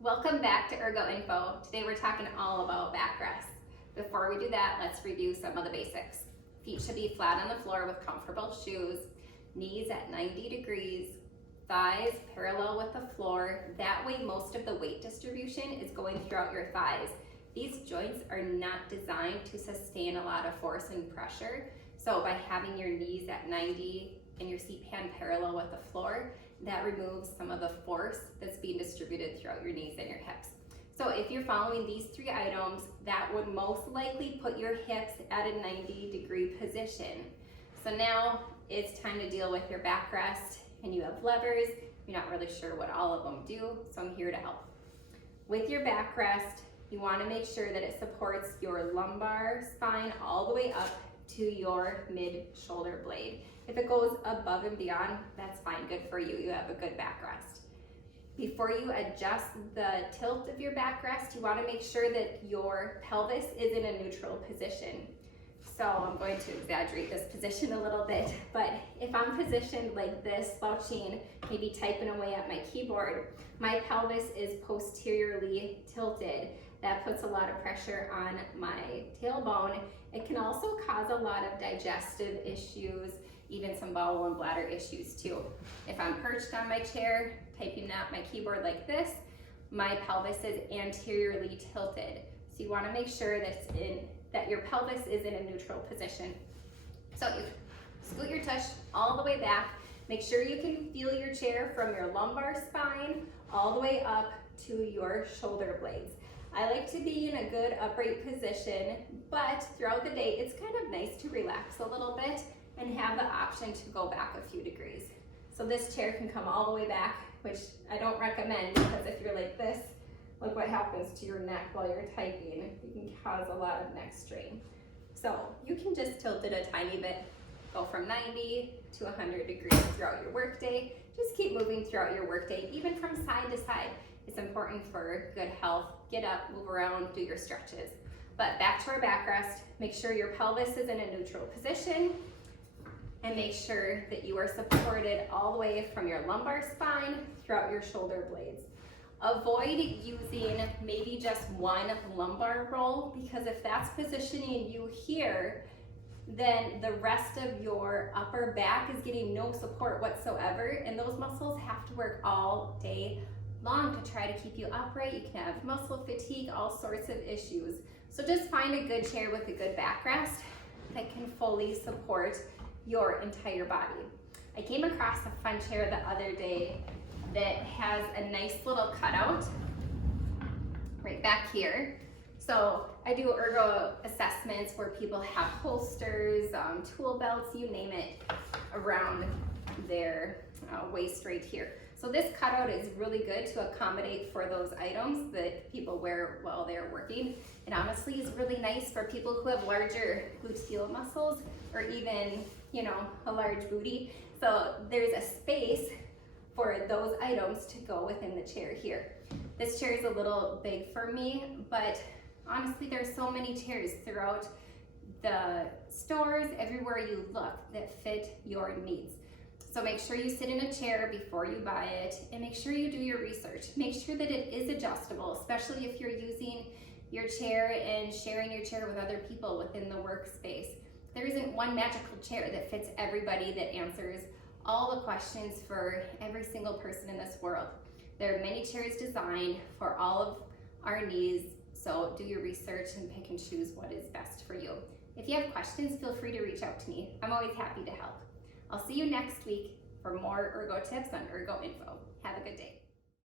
Welcome back to Ergo Info. Today we're talking all about backrests. Before we do that, let's review some of the basics. Feet should be flat on the floor with comfortable shoes, knees at 90 degrees, thighs parallel with the floor. That way most of the weight distribution is going throughout your thighs. These joints are not designed to sustain a lot of force and pressure. So by having your knees at 90 and your seat pan parallel with the floor, that removes some of the force that's being distributed throughout your knees and your hips. So if you're following these three items, that would most likely put your hips at a 90-degree position. So now it's time to deal with your backrest, and you have levers. You're not really sure what all of them do, so I'm here to help. With your backrest, you want to make sure that it supports your lumbar spine all the way up to your mid-shoulder blade. If it goes above and beyond, that's fine, good for you. You have a good backrest. Before you adjust the tilt of your backrest, you want to make sure that your pelvis is in a neutral position. So I'm going to exaggerate this position a little bit, but if I'm positioned like this, slouching, maybe typing away at my keyboard, my pelvis is posteriorly tilted. That puts a lot of pressure on my tailbone. It can also cause a lot of digestive issues, even some bowel and bladder issues too. If I'm perched on my chair, typing at my keyboard like this, my pelvis is anteriorly tilted. So you want to make sure that your pelvis is in a neutral position. So you scoot your tush all the way back. Make sure you can feel your chair from your lumbar spine all the way up to your shoulder blades. I like to be in a good upright position, but throughout the day, it's kind of nice to relax a little bit and have the option to go back a few degrees. So this chair can come all the way back, which I don't recommend, because if you're like this, look what happens to your neck while you're typing. You can cause a lot of neck strain. So you can just tilt it a tiny bit, go from 90 to 100 degrees throughout your workday. Just keep moving throughout your workday, even from side to side. It's important for good health. Get up, move around, do your stretches. But back to our backrest, make sure your pelvis is in a neutral position, and make sure that you are supported all the way from your lumbar spine throughout your shoulder blades. Avoid using maybe just one lumbar roll, because if that's positioning you here, then the rest of your upper back is getting no support whatsoever, and those muscles have to work all day long to try to keep you upright. You can have muscle fatigue, all sorts of issues. So just find a good chair with a good backrest that can fully support your entire body. I came across a fun chair the other day that has a nice little cutout right back here. So I do ergo assessments where people have holsters, tool belts, you name it, around their waist right here. So this cutout is really good to accommodate for those items that people wear while they're working. It honestly is really nice for people who have larger gluteal muscles, or even, a large booty. So there's a space for those items to go within the chair here. This chair is a little big for me, but honestly, there's so many chairs throughout the stores, everywhere you look, that fit your needs. So make sure you sit in a chair before you buy it, and make sure you do your research. Make sure that it is adjustable, especially if you're using your chair and sharing your chair with other people within the workspace. There isn't one magical chair that fits everybody, that answers all the questions for every single person in this world. There are many chairs designed for all of our needs, so do your research and pick and choose what is best for you. If you have questions, feel free to reach out to me. I'm always happy to help. I'll see you next week for more ergo tips on Ergo Info. Have a good day.